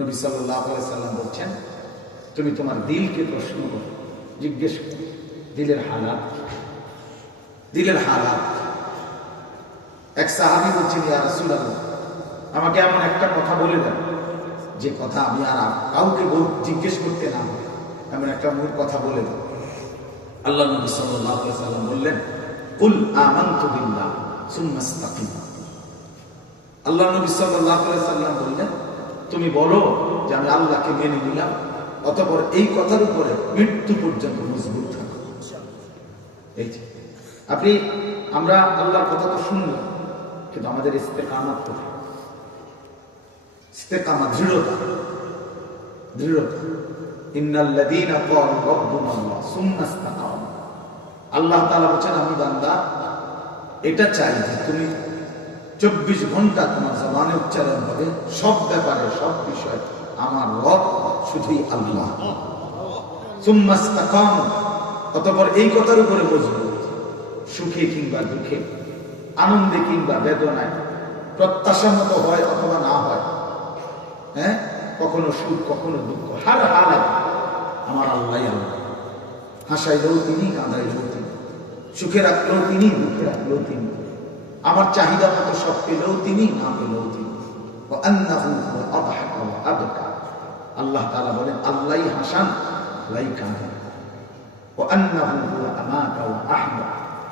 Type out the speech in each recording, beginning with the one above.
নবী সাল্লাল্লাহু আলাইহি সাল্লাম বলছেন, তুমি তোমার দিলকে প্রশ্ন করো, জিজ্ঞেস করো দিলের হালাত। এক সাহাবী বলছেন, ইয়া রাসূলুল্লাহ, আমাকে এমন একটা কথা বলে দেন যে কথা আমি আর কাউকে জিজ্ঞেস করতে না হয়, এমন একটা মূল কথা বলে দেন। আল্লাহ নবী সাল্লাল্লাহু আলাইহি সাল্লাম বললেন, কুল আমানতু বিল্লাহ সুম্মা ইসতাকিম। আল্লাহ নবী সাল্লাল্লাহু আলাইহি সাল্লাম বললেন, তুমি বলো যে আমি আল্লাহকে মেনে নিলাম, অতঃপর এই কথার উপরে মৃত্যু পর্যন্ত মজবুত থাকো। এই যে আমরা আল্লাহর কথা তো শুনলাম, কিন্তু আমাদের ইস্তেকামাত কোথায়? ইস্তেকামাত, দৃঢ়তা। ইন্নাল্লাযীনা ক্বালু রাব্বুনা আল্লাহ সুম্মা ইসতাকামু। আল্লাহ তাআলা বলেন, আমি বান্দা এটা চাই যে তুমি 24 ঘন্টা তোমার জবানে উচ্চারণ হবে, সব ব্যাপারে, সব বিষয় আমার রব শুধুই আল্লাহ। সুম্মা ইসতাকামু, অতঃপর এই কথার উপরে মজবুত, সুখে কিংবা দুঃখে, আনন্দে কিংবা বেদনায়, প্রত্যাশা মতো হয় অথবা না হয়, কখনো সুখ কখনো দুঃখ, হার হালাত আমার আল্লাহই আল্লাহ। হাসাইলেও তিনি, কাঁদাইলেও তিনি, সুখে রাখলেও তিনি, দুঃখে রাখলেও তিনি, আমার চাহিদা মতো সব পেলেও তিনি, না পেলেও তিনি। আল্লাহ তাআলা বলেন, আল্লাহই হাসান, আল্লাহই কাঁদান।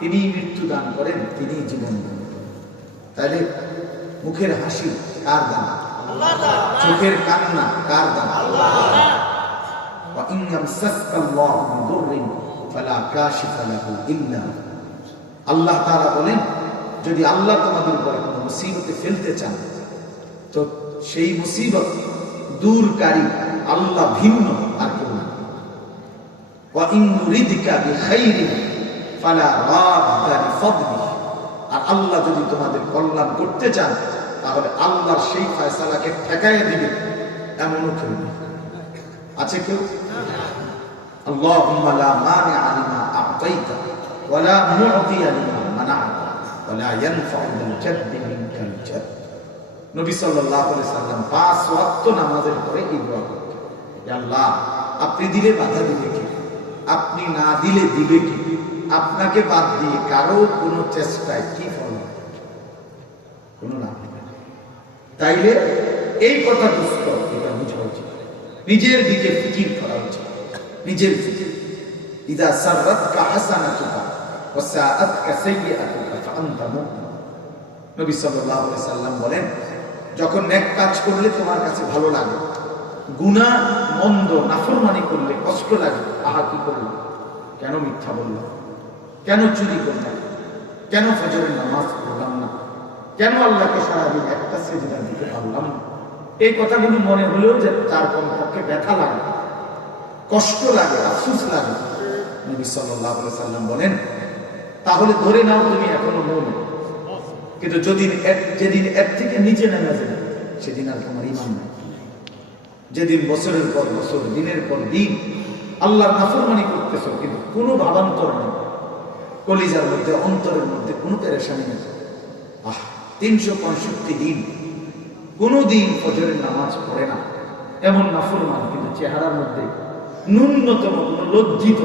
তিনি মৃত্যু দান করেন, তিনি জীবন দান করেন। তাহলে মুখের হাসি কার দান? চোখের কান্না কার দান? আল্লাহ তাআলা বলেন, যদি আল্লাহ তোমাদের উপরে কোনো মুসিবতে ফেলতে চান, তো সেই মুসিবত দূরকারী আল্লাহ ভিন্ন আর কেউ না। আর আল্লাহ যদি তোমাদের কল্যাণ করতে চান, তাহলে আল্লাহর সেই ফয়সালাকে ঠেকাইয়া দিবে এমনও কেউ নেই। আছে কেউ? আল্লাহুম্মা লা মানিআ লিমা আ'তাইতা ওয়া লা মু'তিয়া লিমা মানা'তা ওয়া লা ইয়ানফা'ু বিল জাদ্দি মিনকাল জাদ। নবী সাল্লাল্লাহু আলাইহি সাল্লাম 5 ওয়াক্ত নামাজের পরে এই দোয়া করতেন, হে আল্লাহ, আপনি দিলে বাধা দিবে কে? আপনি না দিলে দিবে কে? আপনাকে বাদ দিয়ে কারো কোনো চেষ্টায় কি ফল? কোনো লাভ হবে না। তাইলে এই কথা দুষ্কর, এটা বুঝা উচিত, নিজের দিকে ফিকির করা উচিত, নিজের ফিকির। ইযা সাররাতকা হাসানাতুকা ওয়া সাআতকা সাইয়্যাতুকা ফাআনতা মুমিন। নবী সাল্লাল্লাহু আলাইহি সাল্লাম বলেন, যখন নেক কাজ করলে তোমার কাছে ভালো লাগে, গুনাহ মন্দ নাফরমানি করলে কষ্ট লাগে, আহা কি করলাম, কেন মিথ্যা বললাম, কেন চুরি করলাম, কেন ফজরের নামাজ পড়লাম না, কেন আল্লাহকে সারাদিন একটা সেজদা দিতে পারলাম না, এই কথাগুলো মনে হলেও যে তার পক্ষে ব্যথা লাগে, কষ্ট লাগে, আফসোস লাগে। নবী সাল্লাল্লাহু আলাইহি সাল্লাম বলেন, তাহলে ধরে নাও তুমি এখনো মুমিন, কিন্তু যেদিন এর থেকে নিচে নেমে যাবে, সেদিন আর তোমার ঈমান নেই। যেদিন বছরের পর বছর, দিনের পর দিন আল্লাহর নাফরমানি করতেছ, কিন্তু কোনো ভাবান্তর নেই, কলিজার মধ্যে, অন্তরের মধ্যে কোনো পেরেশানি নেই। 365 দিন কোনো দিন ফজরের নামাজ পড়ে না এমন নাফরমান, কিন্তু চেহারার মধ্যে ন্যূনতম কোনো লজ্জিত,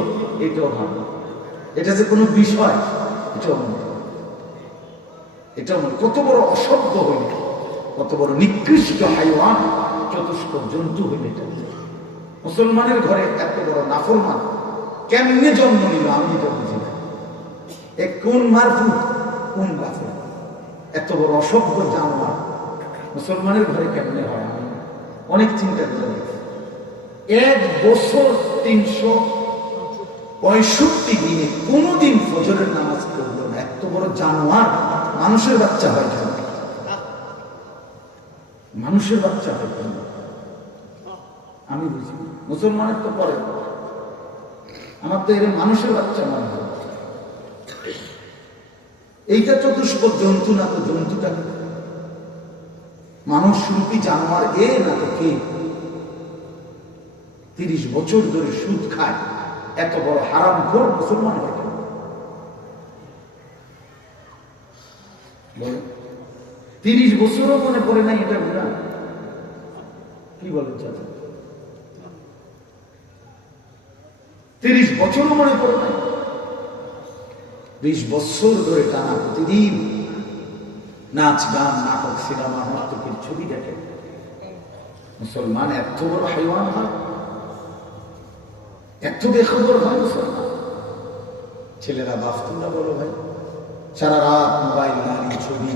এটাও ভালো, এটা যে কোনো বিষয়, এটাও মনে, এটাও মনে। কত বড় অসভ্য হইলে, কত বড় নিকৃষ্ট হাইওয়ান, চতুষ্প জন্তু হইলে এটা। মুসলমানের ঘরে এত বড় নাফরমান কেমনে জন্ম নিল আমি তো বুঝি না। কোন মারফুট, কোন গাছে এত বড় অসভ্য জানোয়ার মুসলমানের ঘরে কেমনে হয়? আমি অনেক চিন্তা করে, 1 বছর 365 দিনে কোনদিন ফজরের নামাজ পড়লো না, এত বড় জানোয়ার মানুষের বাচ্চা হয় কেন? মানুষের বাচ্চা হয় কেন? আমি বুঝি, মুসলমানের তো পরে, আমার তো এর মানুষের বাচ্চা মনে হয়। এইটা চতুষ্প জন্তু না তো জন্তুটা কি? মানুষ রূপী জানোয়ার এ না তো কে? 30 বছর ধরে সুদ খায়, এত বড় হারামখোর মুসলমান হয় কেন? 30 বছরও মনে পড়ে নাই এটা গুনাহ। কি বলেন চাচা? 30 বছরও মনে পড়ে নাই। 20 বছর ধরে টানা প্রতিদিন নাচ গান নাটক সিনেমা নর্তকীর ছবি দেখে। মুসলমান এত বড় হাইওয়ান হয়, এত বেখবর হয় মুসলমান। ছেলেরা বাপ তোমরা বলো ভাই, সারা রাত মোবাইল নারী ছবি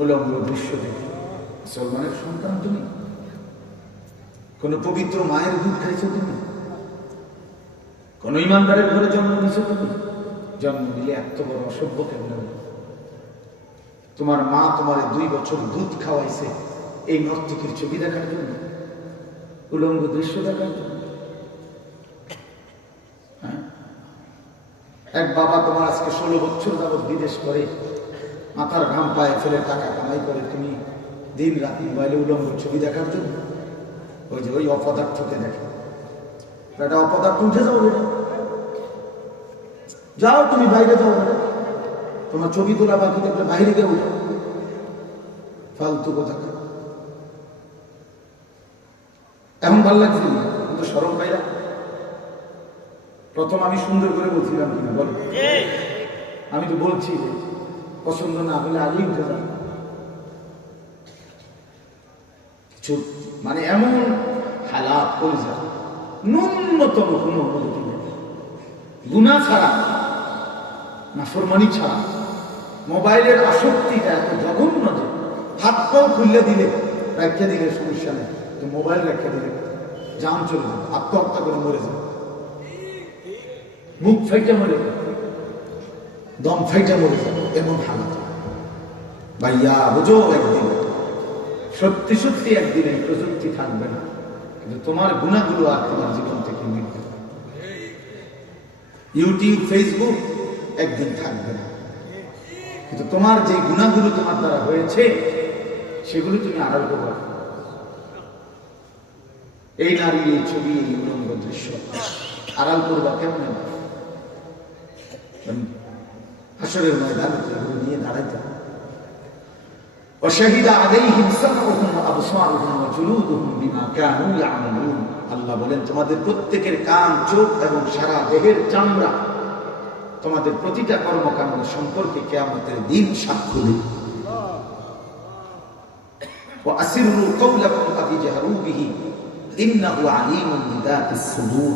উলঙ্গ দৃশ্য দেখে। মুসলমানের সন্তান তুমি? কোন পবিত্র মায়ের দুধ খাইছো তুমি? কোন ইমানদারের ঘরে জন্ম দিছো তুমি? জন্ম দিলে এত বড় অসভ্য কেমন? তোমার মা তোমার 2 বছর দুধ খাওয়াইছে এই নর্তকীর ছবি দেখার জন্য, উলঙ্গ দৃশ্য দেখার জন্য? এক বাবা তোমার আজকে 16 বছর যাবৎ বিদেশ করে মাথার ঘাম পায়ে ফেলে টাকা কামাই করে, তুমি দিন রাত মোবাইলে উলঙ্গ ছবি দেখার জন্য? ওই যে ওই অপদার্থকে দেখে, এটা অপদার্থ, উঠে যাও বেটা, যাও তুমি বাইরে যাও বেটা, তোমার ছবি তোলা বাকি থাকলে বাইরে গিয়ে উঠো, ফালতু কথা। এমন ভালো লাগছে কিন্তু সরম পাইরা। প্রথম আমি সুন্দর করে বলছিলাম কিনা বল? আমি তো বলছি যে পছন্দ না হলে আগেই উঠে যান। মানে এমন হালাত করে যায়, ন্যূনতম কোন অনুমতি নেই, গুনাহ ছাড়া, নাফরমানি ছাড়া। মোবাইলের আসক্তিটা এত জঘন্য যে হাত পাও খুললে দিলে, রেখে দিলে সমস্যা নেই, তো মোবাইল রেখে দিলে জান চলে যাবে, আত্মহত্যা করে মরে যাবে, মুখ ফাইটা মরে যাবে, দম ফাইটা মরে যাবে, এমন হালাত। ভাইয়া বুঝো, একদিন সত্যি সত্যি একদিন এই প্রযুক্তি থাকবে না, কিন্তু তোমার গুণাগুলো আর তোমার জীবন থেকে মিটবে। ইউটিউব ফেসবুক একদিন থাকবে না, কিন্তু তোমার যে গুণাগুলো তোমার দ্বারা হয়েছে সেগুলো তুমি আড়াল করবে। এই নারী, এই ছবি, এই উলঙ্গ দৃশ্য আড়াল করবা কেমন? হাসরের ময়দানে এগুলো নিয়ে দাঁড়াইতে হবে। وشهد عليهم سمعهم وابصارهم وجلودهم بما كانوا يعملون। আল্লাহ বলেন তোমাদের প্রত্যেকের কান, চোখ এবং সারা দেহের চামড়া তোমাদের প্রতিটা কর্মকাণ্ড সম্পর্কে কিয়ামতের দিন সাক্ষ্য দেবে। واسروا قولكم او اجهروا به انه عليم بذات الصدور।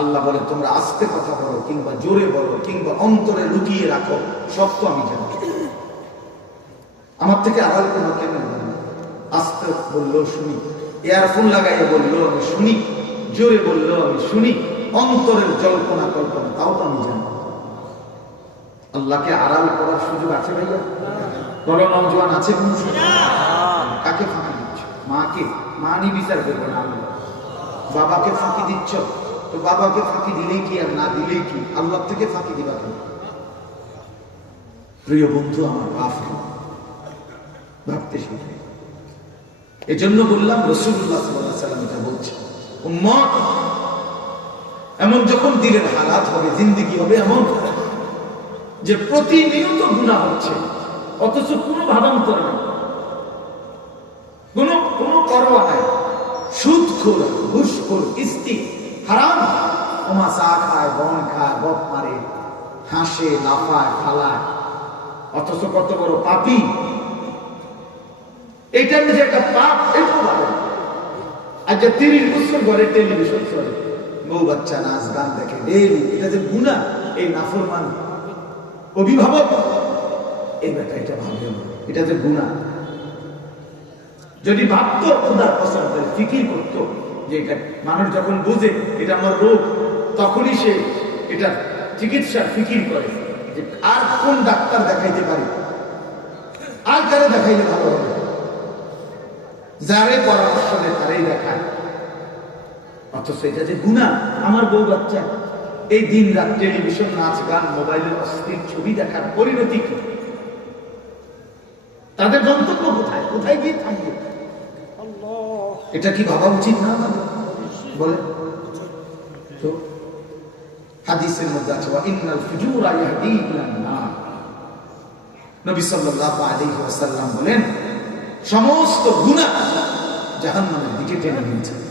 আল্লাহ বলে তোমরা আস্তে কথা বলো কিংবা জোরে বলো কিংবা অন্তরে লুকিয়ে রাখো, সব তো আমি জানি। আমার থেকে আড়াল কোনো কেন? আস্তে বললেও শুনি, ইয়ারফোন লাগাইয়ে বললেও আমি শুনি, জোরে বললেও আমি শুনি, অন্তরের জল্পনা কল্পনা তাও তো আমি জানি। আল্লাহকে আড়াল করার সুযোগ আছে ভাইয়া? বড় নওজোয়ান আছে কোন সুযোগ? কাকে ফাঁকি দিচ্ছ? মাকে? মা নি বিচার করবে না। বাবাকে ফাঁকি দিচ্ছ, তো বাবাকে ফাঁকি দিলেই কি আর না দিলেই কি? আল্লাহ থেকে ফাঁকি দিবা কেন? প্রিয় বন্ধু, আমার বাপ ভাবতে শিখে। এজন্য বললাম রাসূলুল্লাহ সাল্লাল্লাহু আলাইহি ওয়াসাল্লাম এটা বলছে, উম্মত এমন যখন দিলের হালাত হবে, জিন্দেগি হবে এমন যে প্রতিনিয়ত গুনাহ হচ্ছে, অথচ কোনো ভাবান্তর নেই, কোনো পরোয়া নাই। সুদখোর, ঘুষখোর, কিস্তি, হারাম, ওমা চা খায়, বন খায়, গপ মারে, হাসে, লাফায়, ফালায়, অথচ কত বড় পাপী। এটা যে একটা পাপ, এটাও ভাবে। আজ 30 বছর ঘরে টেলিভিশন চলে, বউ বাচ্চা নাচ গান দেখে ডেইলি, এটা যে গুনাহ, এই নাফরমান অভিভাবক এই ব্যাটা এটা ভাবে, এটা যে গুনাহ। যদি ভাবতো, খোদার কসম করে ফিকির করতো যে এটা মানুষ যখন বুঝে এটা আমার রোগ, তখনই সে এটা চিকিৎসার ফিকির করে যে আর কোন ডাক্তার দেখাইতে পারে, আর কারে দেখাইলে ভালো হবে, যারে পরামর্শ দেয় তারাই দেখায়। অথচ এটা যে গুনাহ। আমার বউ বাচ্চা এই দিন রাত টেলিভিশন, নাচ গান, মোবাইলের অস্থির ছবি দেখার পরিণতি কি? তাদের গন্তব্য কোথায়? কোথায় গিয়ে থাকবে? এটা কি ভাবা উচিত না বলে? তো হাদিসের মধ্যে আছে, ইন্নাল ফুজুরা ইয়াহদি ইলান নার। নবী সাল্লাল্লাহু আলাইহি ওয়াসাল্লাম বলেন সমস্ত গুনাহ জাহান্নামের দিকে দিকে টেনে নিয়ে যায়,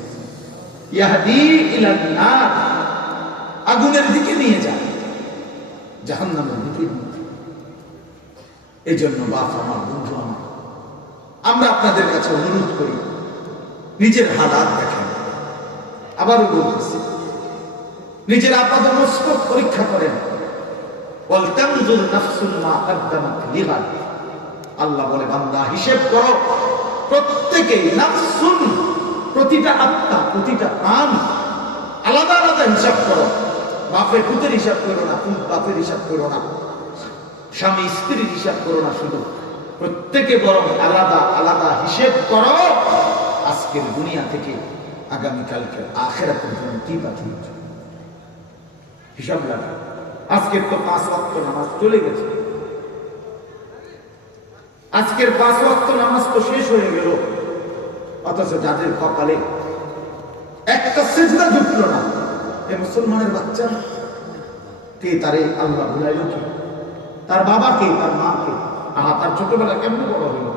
ইয়াহদি ইলান নার, আগুনের দিকে নিয়ে যায়, জাহান্নামের দিকে নিয়ে যায়। এই জন্য বাপ আমার, বন্ধু আমার, আমরা আপনাদের কাছে অনুরোধ করি, নিজের হালাত দেখেন। আবারও বলতেছি, নিজের আপাদ মস্তক পরীক্ষা করেন। ওয়ালতানজুর নাফসুন মা কদ্দামাত লিগাদ। আল্লাহ বলে, বান্দা হিসেব করো, প্রত্যেকেই নাফসুন, প্রতিটা আত্মা, প্রতিটা প্রাণ আলাদা আলাদা হিসাব করো। বাপের পুতের হিসাব করো না, পুত বাপের হিসাব করো না, স্বামী স্ত্রীর হিসাব করো না, শুধু প্রত্যেকে বরং আলাদা আলাদা হিসেব করো। আজকের দুনিয়া থেকে আগামীকালকে আখিরাতের জন্য কি বাকি হিসাব লাগা। আজকের তো 5 ওয়াক্ত নামাজ চলে গেছে, আজকের 5 ওয়াক্ত নামাজ তো শেষ হয়ে গেল, অথচ যাদের কপালে একটা সিজদা জুটলো না, এ মুসলমানের বাচ্চা কে? তারে আল্লাহ ভুলাইল কি? তার বাবাকে, তার মাকে, তার ছোটবেলা কেমনে বড় হইল?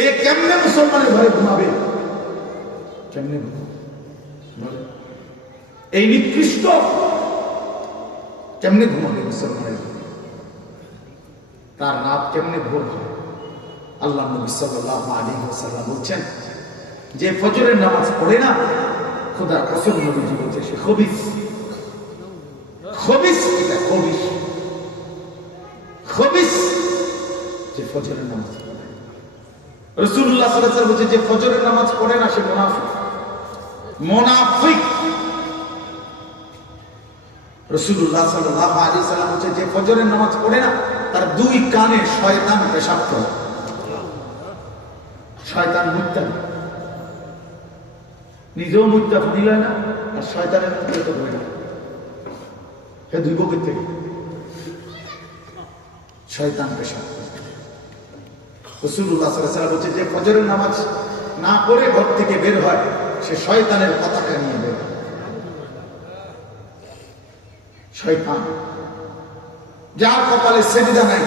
এ কেমনে মুসলমানের ঘরে ঘুমাবে? কেমনে ঘুমাবে? এই নিকৃষ্ট কেমনে ঘুমাবে মুসলমানের ঘরে? তার রাত কেমনে ভোর হয়? আল্লাহ নবী সাল্লাল্লাহু আলাইহি ওয়াসাল্লাম বলছেন, যে ফজরের নামাজ পড়ে না, খোদার কসম নবীজি বলছে, সে খবিস। খবিস, এটা খবিস, খবিস, যে ফজরের নামাজ পড়ে। রাসূলুল্লাহ সাল্লাল্লাহু আলাইহি ওয়াসাল্লাম বলছে, যে ফজরের নামাজ পড়ে না, সে মুনাফিক। মুনাফিক। রাসূলুল্লাহ সাল্লাল্লাহু আলাইহি ওয়াসাল্লাম বলছে, যে ফজরের নামাজ পড়ে না, তার 2 কানে শয়তান পেশাব করে। শয়তান মুত্তা, নিজেও মুত্তা দিল না, আর শয়তানের মুত্তা তো ধরে না। হে 2 বকের থেকে শয়তান পেশাব। রাসূলুল্লাহ সাল্লাল্লাহু আলাইহি ওয়াসাল্লাম বলছে, যে ফজরের নামাজ না পড়ে ঘর থেকে বের হয়, সে শয়তানের পতাকা নিয়ে বের হয়। শয়তান, যার কপালে সেজদা নাই,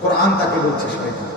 কোরআন তাকে বলছে শয়তান।